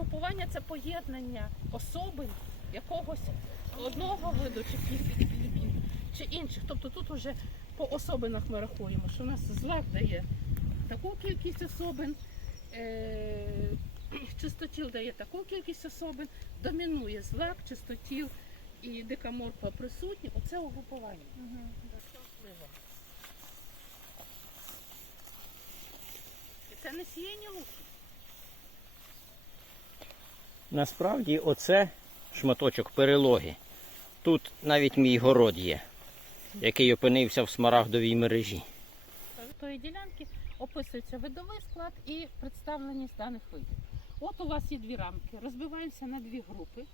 Групування це поєднання особин якогось одного виду чи, кі- чи інших. Тобто тут уже по особинах ми рахуємо, що у нас злак дає таку кількість особин, е, чистотіл дає таку кількість особин, домінує злак, чистотіл і дикаморфа присутні. Оце угрупування. Це. Не сіяння луку. Насправді оце шматочок перелоги. Тут навіть мій город є, який опинився в смарагдовій мережі. тої ділянки описується видовий склад і представленість даних видів. От у вас є дві рамки. Розбиваємося на дві групи,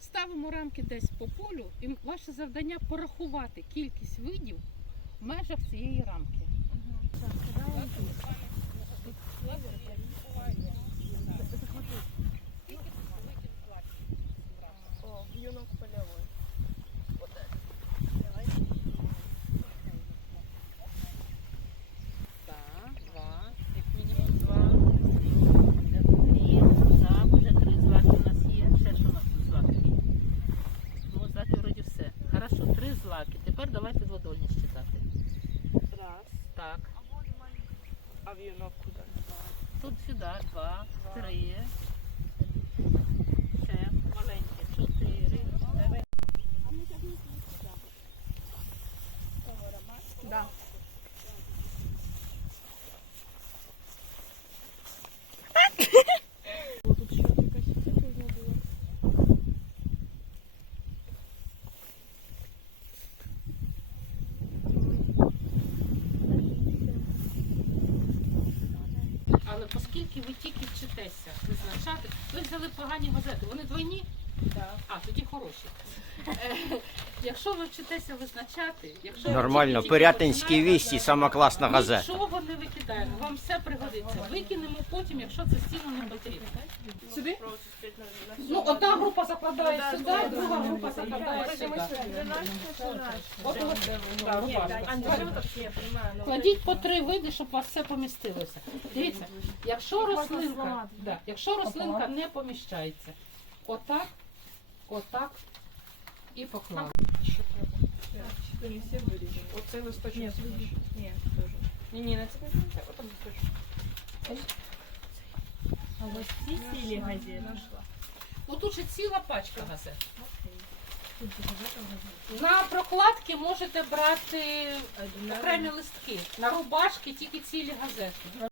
ставимо рамки десь по полю, і ваше завдання порахувати кількість видів в межах цієї рамки. О, юнок полевой. Так, два, як мінімум два. Три, так, вже три злаки у нас є. Ще що у нас тут злаки є? Ну, злаки вроді все. Хорошо, три злаки. Тепер давайте дводольність читати. Раз. Так, А в юнок куда? тут сюди два, три. Але оскільки ви тільки вчитеся визначати, ви взяли погані газети, вони двойні? Да. А, тоді хороші. Е, Якщо ви вчитеся визначати, якщо ви Нормально, тільки Пирятинські вісті, сама класна газета. Нічого викидаємо, вам все пригодиться. Викинемо потім, якщо це стіну не потрібно. Сюди? Ну, одна група закладає сюди, друга група закладає сюди. От ось, да, рубашка. Кладіть по три види, щоб у вас все помістилося. Дивіться, якщо рослинка, да, якщо рослинка не поміщається, отак, отак і поклали. Листочек. Нет, Нет, тоже. Не, не, Ось ці. Нашла. Ну тут же ціла пачка газет. На прокладки можете брати окремі листки. На рубашки тільки цілі газети.